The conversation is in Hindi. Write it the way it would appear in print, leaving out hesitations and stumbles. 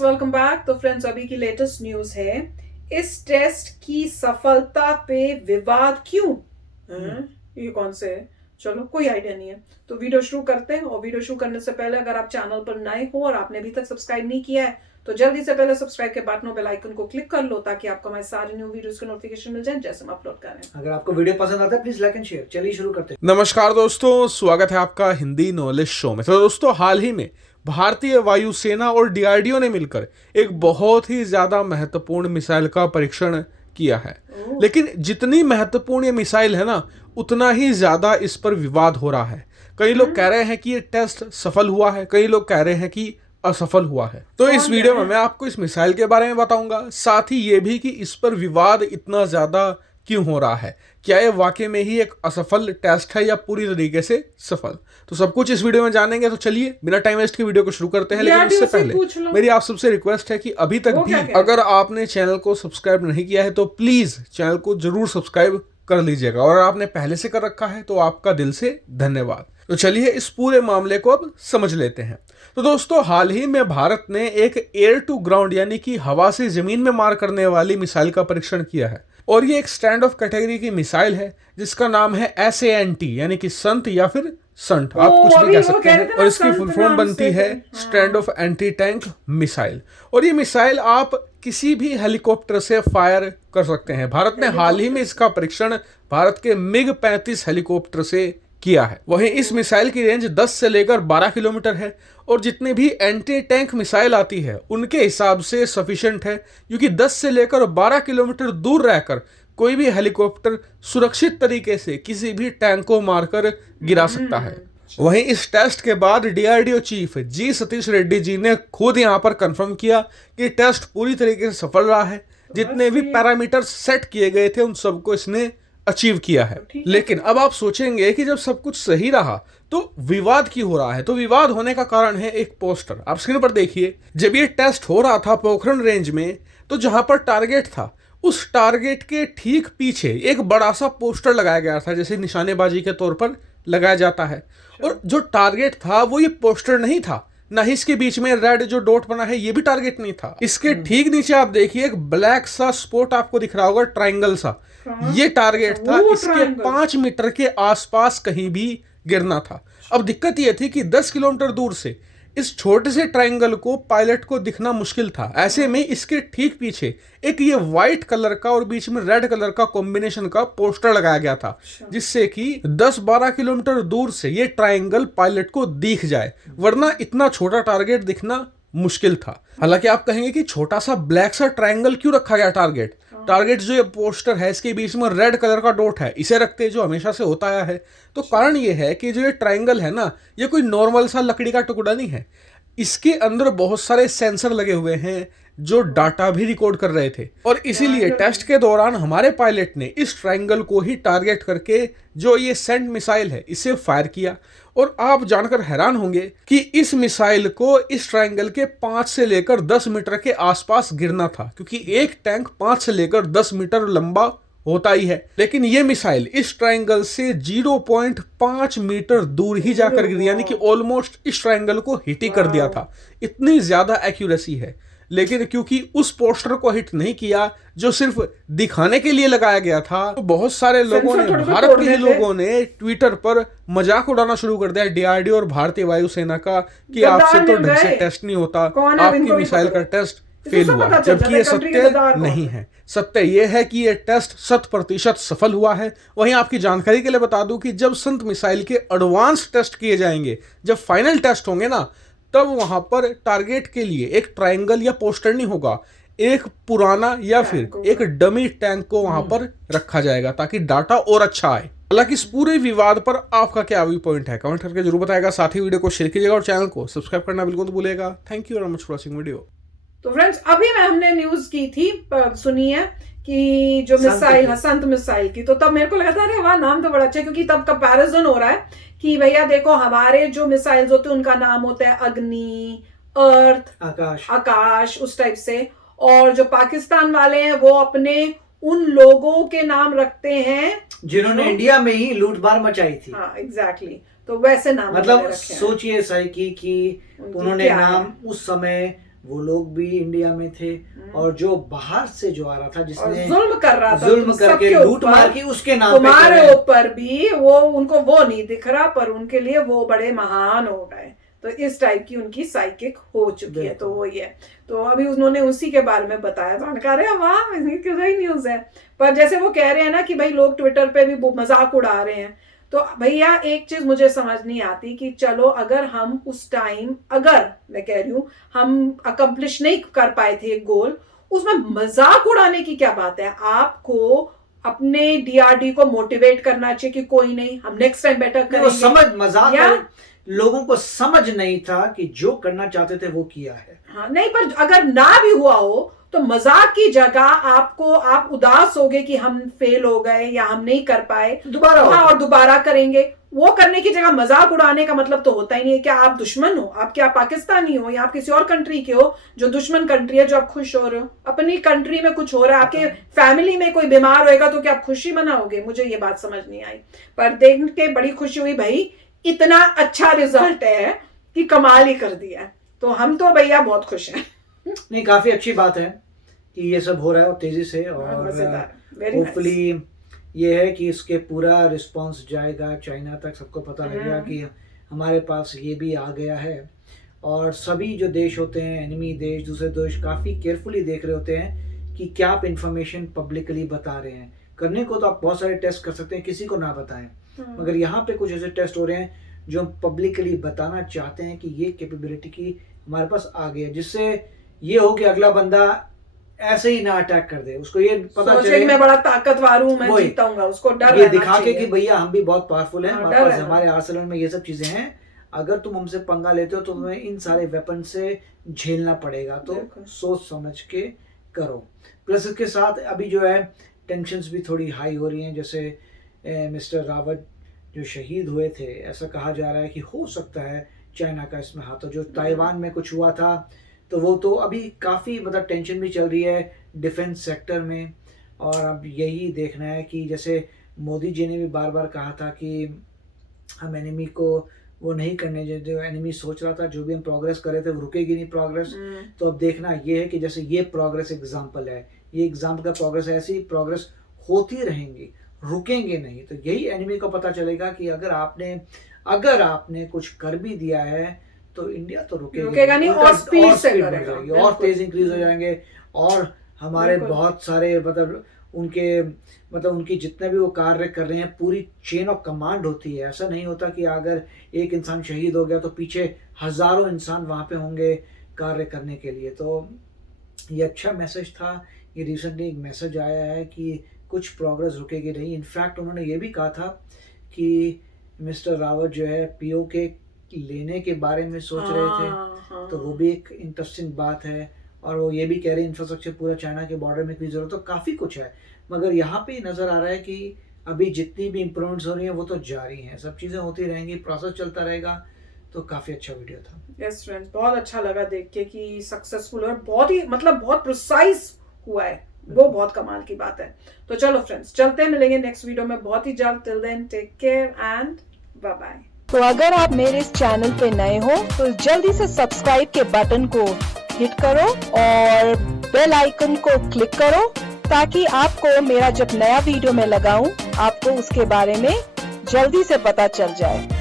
Friends, welcome back. तो फ्रेंड्स, अभी की लेटेस्ट न्यूज है, इस टेस्ट की सफलता पे विवाद क्यों? ये कौन से है? चलो, कोई आइडिया नहीं है। तो वीडियो शुरू करते हैं। और वीडियो शुरू करने से पहले अगर आप चैनल पर नए हो और आपने अभी तक सब्सक्राइब नहीं किया है तो जल्दी से पहले सब्सक्राइब के बटन और बेल आइकन को क्लिक कर लो ताकि आपको हमारे सारे न्यू वीडियोस के नोटिफिकेशन मिल जाए जैसे हम अपलोड करें। अगर आपको वीडियो पसंद आता है प्लीज लाइक एंड शेयर। चलिए शुरू करते हैं। नमस्कार दोस्तों, स्वागत है आपका हिंदी नॉलेज शो में। तो दोस्तों, हाल ही में भारतीय वायुसेना और डीआरडीओ ने मिलकर एक बहुत ही ज्यादा महत्वपूर्ण मिसाइल का परीक्षण किया है। लेकिन जितनी महत्वपूर्ण ये मिसाइल है ना, उतना ही ज्यादा इस पर विवाद हो रहा है। कई लोग कह रहे हैं कि ये टेस्ट सफल हुआ है, कई लोग कह रहे हैं कि असफल हुआ है। तो इस वीडियो में मैं आपको इस मिसाइल के बारे में बताऊंगा, साथ ही ये भी कि इस पर विवाद इतना ज्यादा क्यों हो रहा है, क्या ये वाकई में ही एक असफल टेस्ट है या पूरी तरीके से सफल। तो सब कुछ इस वीडियो में जानेंगे। तो चलिए बिना टाइम वेस्ट के वीडियो को शुरू करते हैं। लेकिन उससे पहले मेरी आप सबसे रिक्वेस्ट है कि अभी तक भी अगर आपने चैनल को सब्सक्राइब नहीं किया है तो प्लीज चैनल को जरूर सब्सक्राइब कर लीजिएगा, और आपने पहले से कर रखा है तो आपका दिल से धन्यवाद। तो चलिए इस पूरे मामले को अब समझ लेते हैं। तो दोस्तों, हाल ही में भारत ने एक एयर टू ग्राउंड यानी कि हवा से जमीन में मार करने वाली मिसाइल का परीक्षण किया है। और ये एक स्टैंड ऑफ कैटेगरी की मिसाइल है जिसका नाम है SANT यानी कि संत या फिर संट, आप कुछ भी कह सकते हैं। और इसकी फुल फॉर्म बनती है stand of anti tank missile. और ये मिसाइल आप किसी भी हेलीकॉप्टर से फायर कर सकते हैं। भारत ने हाल ही में इसका परीक्षण भारत के MiG-35 हेलीकॉप्टर से किया है। वहीं इस मिसाइल की रेंज 10 से लेकर 12 किलोमीटर है और जितनी भी एंटी टैंक मिसाइल आती है उनके हिसाब से सफिशिएंट है, क्योंकि 10 से लेकर 12 किलोमीटर दूर रहकर कोई भी हेलीकॉप्टर सुरक्षित तरीके से किसी भी टैंक को मारकर गिरा सकता है। वहीं इस टेस्ट के बाद डीआरडीओ चीफ जी सतीश रेड्डी जी ने खुद यहां पर कंफर्म किया कि टेस्ट पूरी तरीके से सफल रहा है। जितने भी पैरामीटर्स सेट किए गए थे उन सबको इसने अचीव किया है। लेकिन अब आप सोचेंगे कि जब सब कुछ सही रहा तो विवाद क्यों हो रहा है। तो विवाद होने का कारण है एक पोस्टर। आप स्क्रीन पर देखिए, जब ये टेस्ट हो रहा था पोखरण रेंज में, तो जहां पर टारगेट था उस टारगेट के ठीक पीछे एक बड़ा सा पोस्टर लगाया गया था, जैसे निशानेबाजी के तौर पर लगाया जाता है। और जो टारगेट था वो ये पोस्टर नहीं था, ना ही इसके बीच में रेड जो डॉट बना है ये भी टारगेट नहीं था। इसके ठीक नीचे आप देखिए एक ब्लैक सा स्पॉट आपको दिख रहा होगा, ट्रायंगल सा, ये टारगेट था। इसके 5 मीटर के आसपास कहीं भी गिरना था। अब दिक्कत ये थी कि 10 किलोमीटर दूर से इस छोटे से ट्रायंगल को पायलट को दिखना मुश्किल था। ऐसे में इसके ठीक पीछे एक ये व्हाइट कलर का और बीच में रेड कलर का कॉम्बिनेशन का पोस्टर लगाया गया था, जिससे कि 10-12 किलोमीटर दूर से ये ट्रायंगल पायलट को दिख जाए, वरना इतना छोटा टारगेट दिखना मुश्किल था। हालांकि आप कहेंगे कि छोटा सा ब्लैक सा ट्रायंगल क्यों रखा गया टारगेट जो ये पोस्टर है इसके बीच में रेड कलर का डॉट है, इसे रखते जो हमेशा से होता आया है। तो कारण ये है कि जो ये ट्रायंगल है ना, ये कोई नॉर्मल सा लकड़ी का टुकड़ा नहीं है। इसके अंदर बहुत सारे सेंसर लगे हुए हैं जो डाटा भी रिकॉर्ड कर रहे थे। और इसीलिए टेस्ट के दौरान हमारे पायलट ने इस ट्रायंगल को ही टारगेट करके जो ये सेंट मिसाइल है इसे फायर किया। और आप जानकर हैरान होंगे कि इस मिसाइल को इस ट्रायंगल के 5 से लेकर 10 मीटर के आसपास गिरना था, क्योंकि एक टैंक 5 से लेकर 10 मीटर लंबा होता ही है। लेकिन ये मिसाइल इस ट्रायंगल से 0.5 मीटर दूर ही जाकर गिरी, यानी कि ऑलमोस्ट इस ट्रायंगल को हिट ही कर दिया था। इतनी ज्यादा एक्यूरेसी है। लेकिन क्योंकि उस पोस्टर को हिट नहीं किया जो सिर्फ दिखाने के लिए लगाया गया था, तो बहुत सारे लोगों ने, भारत के ही लोगों ने ट्विटर पर मजाक उड़ाना शुरू कर दिया डीआरडीओ और भारतीय वायुसेना का कि आपसे तो ढंग से टेस्ट नहीं होता, आपकी मिसाइल का टेस्ट फेल हुआ, जबकि ये सत्य नहीं है। सत्य ये है कि ये टेस्ट 100% सफल हुआ है। वहीं आपकी जानकारी के लिए बता दूं कि जब संत मिसाइल के एडवांस टेस्ट किए जाएंगे, जब फाइनल टेस्ट होंगे ना, तब वहां पर टारगेट के लिए एक ट्रायंगल या पोस्टर नहीं होगा, एक पुराना या फिर एक डमी टैंक को वहां पर रखा जाएगा ताकि डाटा और अच्छा आए। हालांकि इस पूरे विवाद पर आपका क्या व्यू पॉइंट है, कमेंट करके जरूर बताएगा। साथ ही वीडियो को शेयर कीजिएगा और चैनल को सब्सक्राइब करना बिल्कुल मत भूलिएगा। Thank you very much for watching video. तो फ्रेंड्स, अभी में हमने न्यूज की थी, सुनी है कि जो मिसाइल है संत मिसाइल की, तो तब मेरे को लगा था अरे वाह, नाम तो बड़ा अच्छा है, क्योंकि तब कंपैरिजन हो रहा है कि भैया देखो हमारे जो मिसाइल्स होते हैं उनका नाम होता है अग्नि, अर्थ, आकाश उस टाइप से, और जो पाकिस्तान वाले हैं वो अपने उन लोगों के नाम रखते हैं जिन्होंने इंडिया में ही लूटमार मचाई थी। हाँ एग्जैक्टली, तो वैसे नाम मतलब सोचिए सही कि उन्होंने नाम उस समय वो लोग भी इंडिया में थे, और जो बाहर से जो आ रहा था, जिसने जुल्म कर रहा था, जुल्म करके लूट मार की, उसके नाम पे तुम्हारे ऊपर भी वो, उनको वो नहीं दिख रहा, पर उनके लिए वो बड़े महान हो गए। तो इस टाइप की उनकी साइकिक हो चुकी है। तो वो ये, तो अभी उन्होंने उसी के बारे में बताया, तो उन्होंने कहा अरे वाह, क्यों सही न्यूज है। पर जैसे वो कह रहे हैं ना कि भाई लोग ट्विटर पे भी मजाक उड़ा रहे हैं, तो भैया एक चीज मुझे समझ नहीं आती कि चलो अगर हम उस टाइम, अगर मैं कह रही हूँ हम अकम्प्लिश नहीं कर पाए थे एक गोल, उसमें मजाक उड़ाने की क्या बात है। आपको अपने डीआरडी को मोटिवेट करना चाहिए कि कोई नहीं, हम नेक्स्ट टाइम बेटर करेंगे। समझ मजाक, लोगों को समझ नहीं था कि जो करना चाहते थे वो किया है। हाँ नहीं, पर अगर ना भी हुआ हो तो मजाक की जगह आपको, आप उदास होगे कि हम फेल हो गए या हम नहीं कर पाए, दोबारा हाँ और दोबारा करेंगे। वो करने की जगह मजाक उड़ाने का मतलब तो होता ही नहीं है। क्या आप दुश्मन हो? आप क्या पाकिस्तानी हो या आप किसी और कंट्री के हो जो दुश्मन कंट्री है, जो आप खुश हो रहे हो? अपनी कंट्री में कुछ हो रहा है, आपके फैमिली में कोई बीमार होएगा तो क्या आप खुशी मनाओगे? मुझे ये बात समझ नहीं आई, पर देख के बड़ी खुशी हुई। भाई इतना अच्छा रिजल्ट है कि कमाल ही कर दिया है, तो हम तो भैया बहुत खुश हैं। नहीं, काफी अच्छी बात है कि ये सब हो रहा है और तेजी से, और होपफुली ये है कि इसके पूरा रिस्पांस जाएगा चाइना तक, सबको पता लगेगा कि हमारे पास ये भी आ गया है। और सभी जो देश होते हैं, एनिमी देश, दूसरे देश काफ़ी केयरफुली देख रहे होते हैं कि क्या आप इंफॉर्मेशन पब्लिकली बता रहे हैं। करने को तो आप बहुत सारे टेस्ट कर सकते हैं, किसी को ना बताएं, मगर यहाँ पे कुछ ऐसे टेस्ट हो रहे हैं जो हम पब्लिकली बताना चाहते हैं कि ये कैपेबिलिटी की हमारे पास आ गई है, जिससे ये हो कि अगला बंदा ऐसे ही ना अटैक कर दे, उसको ये पता चले मैं बड़ा ताकतवर हूं, मैं जीताऊंगा, उसको डर ये दिखा के कि भैया हम भी बहुत पावरफुल हैं, हमारे आर्सेनल में ये सब चीजें हैं, अगर तुम हमसे पंगा लेते हो तो तुम्हें इन सारे वेपन से झेलना पड़ेगा, तो सोच समझ के करो। प्लस इसके साथ अभी जो है टेंशन्स भी थोड़ी हाई हो रही हैं, जैसे मिस्टर रावत जो शहीद हुए थे, ऐसा कहा जा रहा है कि हो सकता है चाइना का इसमें हाथ हो। जो ताइवान में कुछ हुआ था तो वो तो अभी काफ़ी मतलब टेंशन भी चल रही है डिफेंस सेक्टर में, और अब यही देखना है कि जैसे मोदी जी ने भी बार बार कहा था कि हम एनिमी को वो नहीं करने, जो एनिमी सोच रहा था जो भी हम प्रोग्रेस कर रहे थे वो रुकेगी नहीं प्रोग्रेस। तो अब देखना ये है कि जैसे ये प्रोग्रेस एग्जाम्पल है, ये एग्जाम्पल का प्रोग्रेस है, ऐसी प्रोग्रेस होती रहेंगी, रुकेंगे नहीं। तो यही एनिमी को पता चलेगा कि अगर आपने कुछ कर भी दिया है तो इंडिया तो रुकेगा नहीं, और स्पीड से करेगा, और तेज इंक्रीज हो जाएंगे, और हमारे बहुत सारे मतलब उनकी जितने भी वो कार्य कर रहे हैं, पूरी चेन ऑफ कमांड होती है। ऐसा नहीं होता कि अगर एक इंसान शहीद हो गया तो पीछे हजारों इंसान वहाँ पे होंगे कार्य करने के लिए। तो ये अच्छा मैसेज था। ये रिसेंटली एक मैसेज आया है कि कुछ प्रोग्रेस रुकेगी नहीं। इनफैक्ट उन्होंने ये भी कहा था कि मिस्टर रावत जो है पीओके लेने के बारे में सोच रहे थे, तो वो भी एक इंटरेस्टिंग बात है। और वो ये भी कह रहे हैं इंफ्रास्ट्रक्चर पूरा चाइना के बॉर्डर में की जरूरत, तो काफ़ी कुछ है। मगर यहाँ पे नज़र आ रहा है कि अभी जितनी भी इम्प्रूवमेंट्स हो रही हैं वो तो जारी हैं, सब चीज़ें होती रहेंगी, प्रोसेस चलता रहेगा। तो काफ़ी अच्छा वीडियो था। यस फ्रेंड्स, बहुत अच्छा लगा देख के कि सक्सेसफुल और बहुत ही मतलब बहुत प्रिसाइज हुआ है, वो बहुत कमाल की बात है। तो चलो फ्रेंड्स, चलते हैं, मिलेंगे नेक्स्ट वीडियो में बहुत ही जल्द। Till then take care and bye bye. तो अगर आप मेरे इस चैनल पे नए हो तो जल्दी से सब्सक्राइब के बटन को हिट करो और बेल आइकन को क्लिक करो, ताकि आपको मेरा जब नया वीडियो मैं लगाऊं आपको उसके बारे में जल्दी से पता चल जाए।